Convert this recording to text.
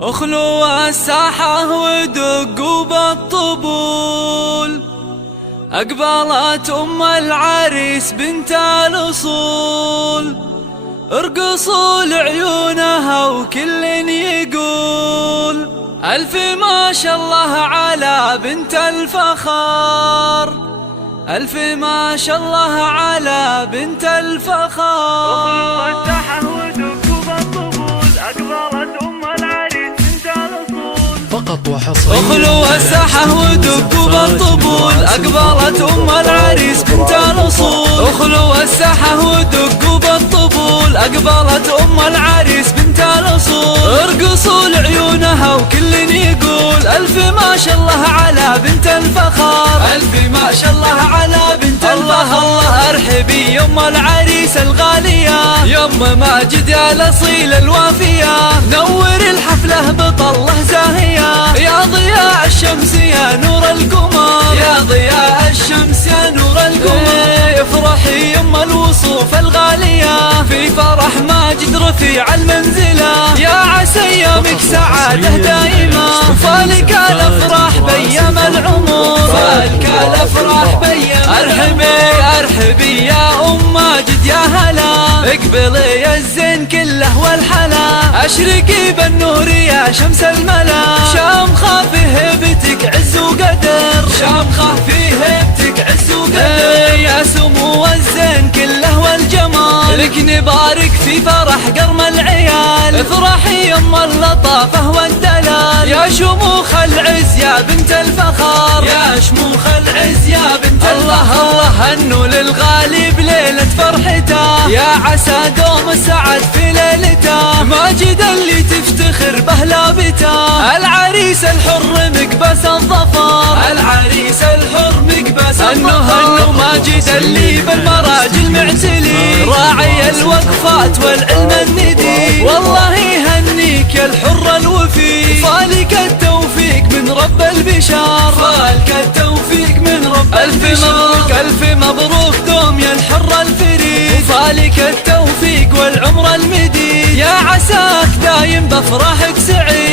اخلوا الساحة ودقوا بالطبول، أقبلت أم العريس بنت الأصول، ارقصوا لعيونها وكل يقول ألف ما شاء الله على بنت الفخار، ألف ما شاء الله على بنت الفخار. اخلوا الساحة ودقوا بالطبول، أقبلت أم العريس بنت الأصول، اخلوا الساحة ودقوا بالطبول، أقبلت أم العريس بنت الأصول، ارقصوا لعيونها وكل يقول ألف ما شاء الله على بنت الفخار، ألف ما شاء الله على بنت الفخار. الله ارحبي يم العريس الغالية، يم ماجد يا الأصيل الوافية، نور الحفلة بطله زاهية، يا ضياء الشمس يا نور القمر، يا ضياء الشمس يا نور القمر. افرحي يم الوصوف الغالية، في فرح ماجد رفيع المنزلة، يا عسى يومك سعادة دائمة، فالك الافراح بيام العمر، فالك الافراح بيام. ارحبي يا ام ماجد يا هلا، اقبلي الزين كله والحلا، اشرقي بالنور يا شمس الملا، شامخة في هيبتك عز وقدر، شامخة في هيبتك عز وقدر، يا سمو الزين كله والجمال، لك نبارك في فرح قرم العيال، افرحي يم اللطافة والدلال، يا شموخ العز يا بنت الفخار، يا شموخ العز يا بنت الفخار. الله هنوا للغالي بليلة فرحته، يا عسى دوم السعد في ليلته، ماجد اللي تفتخر به لابته، العريس الحر مقبس الظفر، العريس الحر مقبس الظفر. هنوا ماجد اللي بالمراجل معتلي، راعي الوقفات والعلم الندي، والله يهنيك يا الحر الوفي، فالك التوفيق من رب البشار، فالك التوفيق من رب البشار. ألف مبروك دوم يا الحر الفريد، فالك التوفيق والعمر المديد، يا عساك دايم بفرحك سعيد.